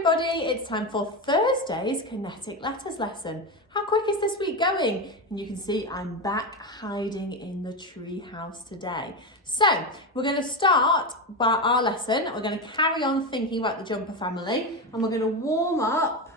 everybody, it's time for Thursday's Kinetic Letters lesson. How quick is this week going? And you can see I'm back hiding in the tree house today. So we're going to start by our lesson. We're going to carry on thinking about the jumper family, and we're going to warm up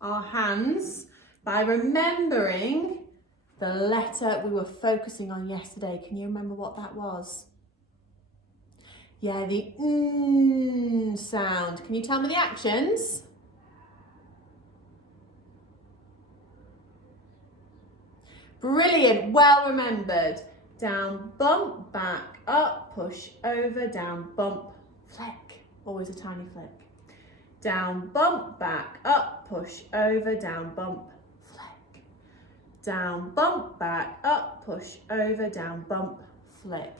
our hands by remembering the letter we were focusing on yesterday. Can you remember what that was? Yeah, the sound. Can you tell me the actions? Brilliant, well remembered. Down, bump, back, up, push, over, down, bump, flick. Always a tiny flick. Down, bump, back, up, push, over, down, bump, flick. Down, bump, back, up, push, over, down, bump, flick.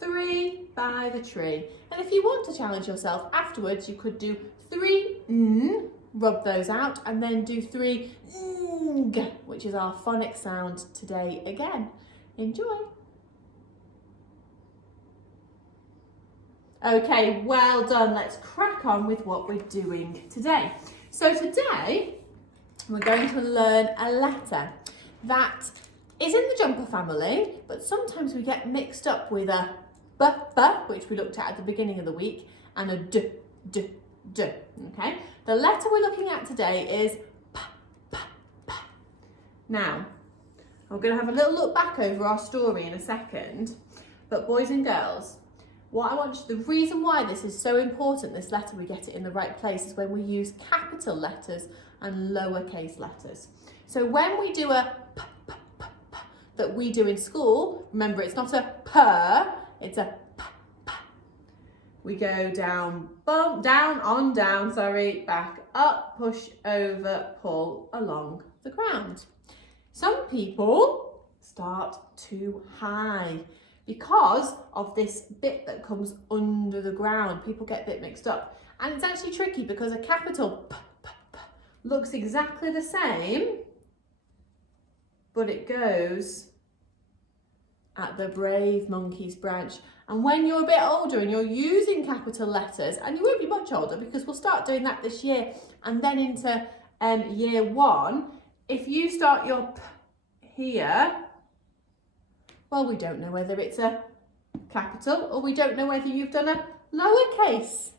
3 by the tree. And if you want to challenge yourself afterwards, you could do 3 rub those out, and then do 3 which is our phonic sound today again. Enjoy. Okay, well done. Let's crack on with what we're doing today. So today we're going to learn a letter that is in the jumper family, but sometimes we get mixed up with a b, which we looked at the beginning of the week, and a d. Okay, the letter we're looking at today is p. Now, we're going to have a little look back over our story in a second, but boys and girls, the reason why this is so important, this letter, we get it in the right place, is when we use capital letters and lowercase letters. So when we do a p that we do in school, remember it's not a purr, it's a p. We go down, bump, down, on, down, back, up, push, over, pull along the ground. Some people start too high because of this bit that comes under the ground. People get a bit mixed up. And it's actually tricky because a capital p looks exactly the same, but it goes at the brave monkey's branch. And when you're a bit older and you're using capital letters, and you won't be much older because we'll start doing that this year and then into year 1, if you start your p here, well, we don't know whether it's a capital or we don't know whether you've done a lowercase.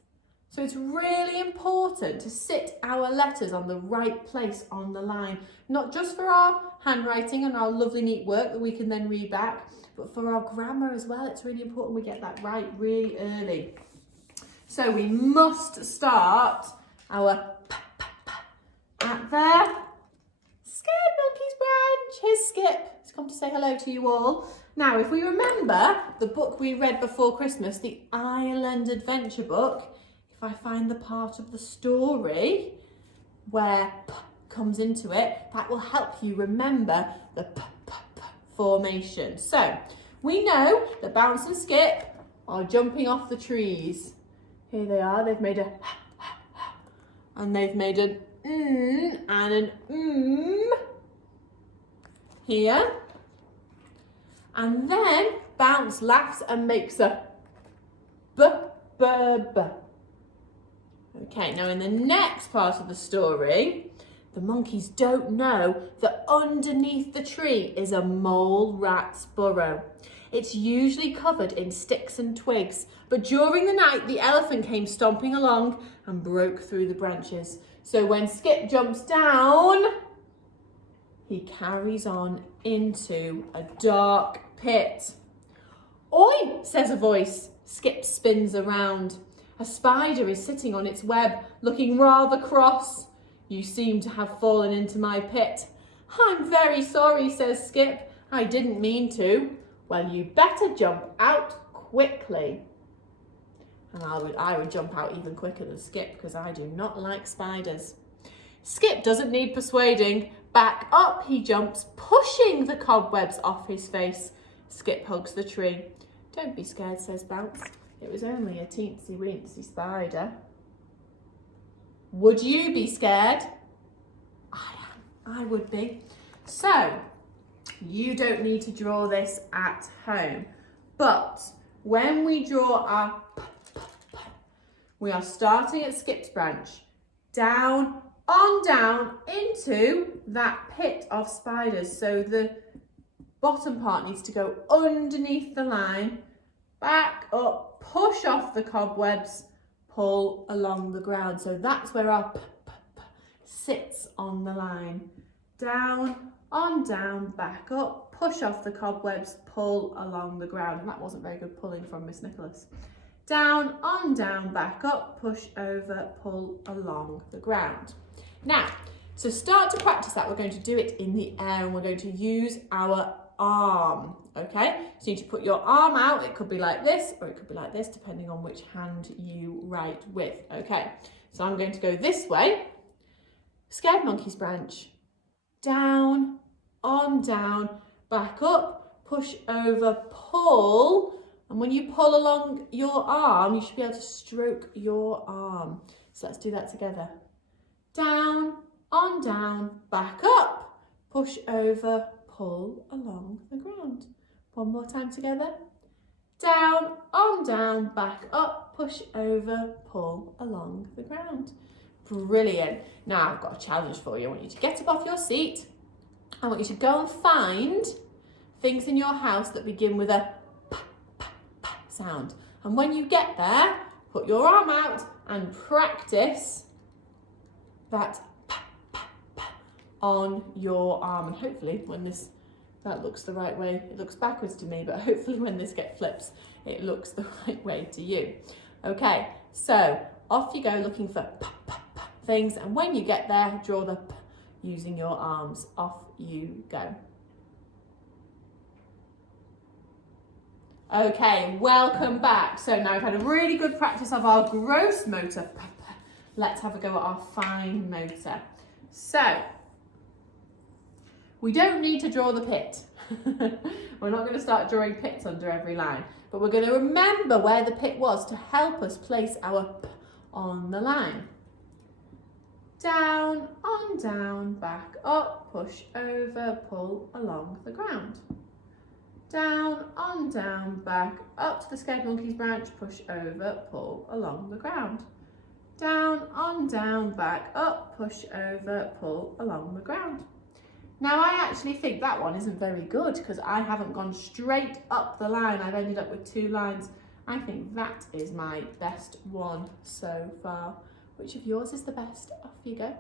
So it's really important to sit our letters on the right place on the line, not just for our handwriting and our lovely neat work that we can then read back, but for our grammar as well. It's really important we get that right really early. So we must start our p at the Scared Monkey's branch. Here's Skip. He's come to say hello to you all. Now, if we remember the book we read before Christmas, the Island Adventure book, if I find the part of the story where p comes into it, that will help you remember the p formation. So we know that Bounce and Skip are jumping off the trees. Here they are. They've made a and they've made an and an here. And then Bounce laughs and makes a b. Okay, now in the next part of the story, the monkeys don't know that underneath the tree is a mole rat's burrow. It's usually covered in sticks and twigs, but during the night, the elephant came stomping along and broke through the branches. So when Skip jumps down, he carries on into a dark pit. Oi, says a voice. Skip spins around. A spider is sitting on its web, looking rather cross. You seem to have fallen into my pit. I'm very sorry, says Skip. I didn't mean to. Well, you better jump out quickly. And I would jump out even quicker than Skip because I do not like spiders. Skip doesn't need persuading. Back up he jumps, pushing the cobwebs off his face. Skip hugs the tree. Don't be scared, says Bounce. It was only a teensy-weensy spider. Would you be scared? I would be. So, you don't need to draw this at home. But when we draw our p, we are starting at Skip's branch. down, on down into that pit of spiders. So the bottom part needs to go underneath the line, back up, push off the cobwebs, pull along the ground. So that's where our sits on the line. Down, on, down, back up, push off the cobwebs, pull along the ground. And that wasn't very good pulling from Miss Nicholas. Down, on, down, back up, push over, pull along the ground. Now, to start to practice that, we're going to do it in the air and we're going to use our arm, okay? So you need to put your arm out. It could be like this or it could be like this, depending on which hand you write with, okay? So I'm going to go this way. Scared monkey's branch. Down, on, down, back up, push over, pull. And when you pull along your arm, you should be able to stroke your arm. So let's do that together. Down, on, down, back up, push over, pull along the ground. One more time together. Down, on, down, back up, push over, pull along the ground. Brilliant. Now I've got a challenge for you. I want you to get up off your seat. I want you to go and find things in your house that begin with a sound. And when you get there, put your arm out and practice that on your arm. And hopefully when that looks the right way, it looks backwards to me, but hopefully when this gets flips, it looks the right way to you. Okay, so off you go looking for things. And when you get there, draw the using your arms. Off you go. Okay, welcome back. So now we've had a really good practice of our gross motor. Let's have a go at our fine motor. So, we don't need to draw the pit. We're not going to start drawing pits under every line, but we're going to remember where the pit was to help us place our p on the line. Down, on, down, back up, push over, pull along the ground. Down, on, down, back up to the scared monkey's branch, push over, pull along the ground. Down, on, down, back up, push over, pull along the ground. Now I actually think that one isn't very good because I haven't gone straight up the line. I've ended up with 2 lines. I think that is my best one so far. Which of yours is the best? Off you go.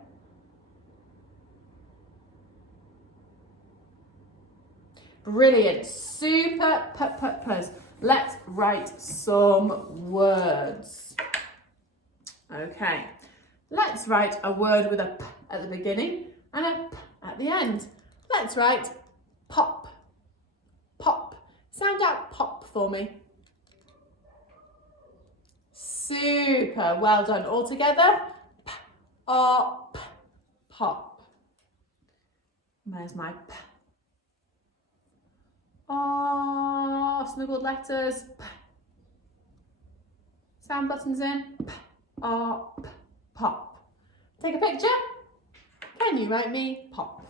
Brilliant, super purpose. Let's write some words. Okay, let's write a word with a p at the beginning and a p at the end. Let's write pop, pop. Sound out pop for me. Super, well done. All together, p, op, pop. Where's my p? Oh, snuggled letters. P. Sound buttons in. P, op, pop. Take a picture. Can you write me pop?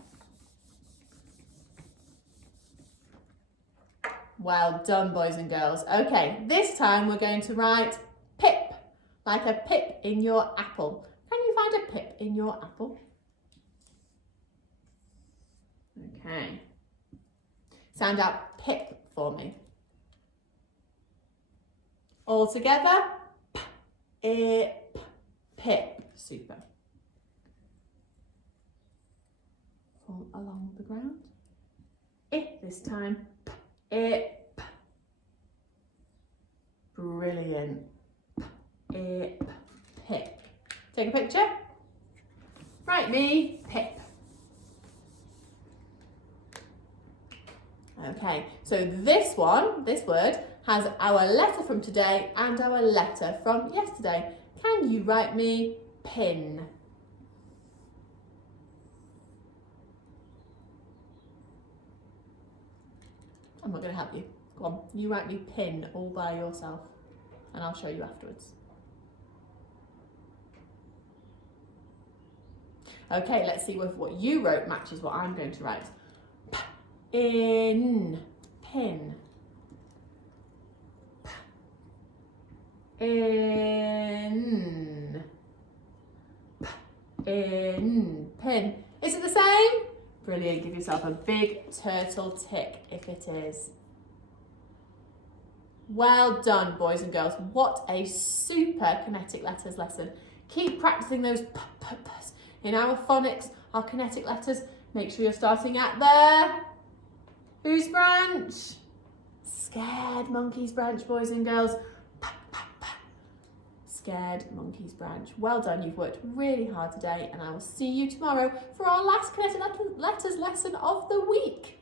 Well done, boys and girls. Okay, this time we're going to write pip, like a pip in your apple. Can you find a pip in your apple? Okay. Sound out pip for me. All together, ip, pip. Super. Pull along the ground. Ip this time, ip. Brilliant. Ip, pip. Take a picture. Write me pip. Okay, so this word, has our letter from today and our letter from yesterday. Can you write me pin? I'm not going to help you. Go on, you write me pin all by yourself and I'll show you afterwards. Okay, let's see if what you wrote matches what I'm going to write. In, pin. In. in, pin. Is it the same? Brilliant, give yourself a big turtle tick if it is. Well done, boys and girls. What a super kinetic letters lesson. Keep practicing those p-p-ps in our phonics, our kinetic letters. Make sure you're starting at the whose branch? Scared monkey's branch, boys and girls. Scared monkey's branch. Well done, you've worked really hard today, and I will see you tomorrow for our last kinetic letters lesson of the week.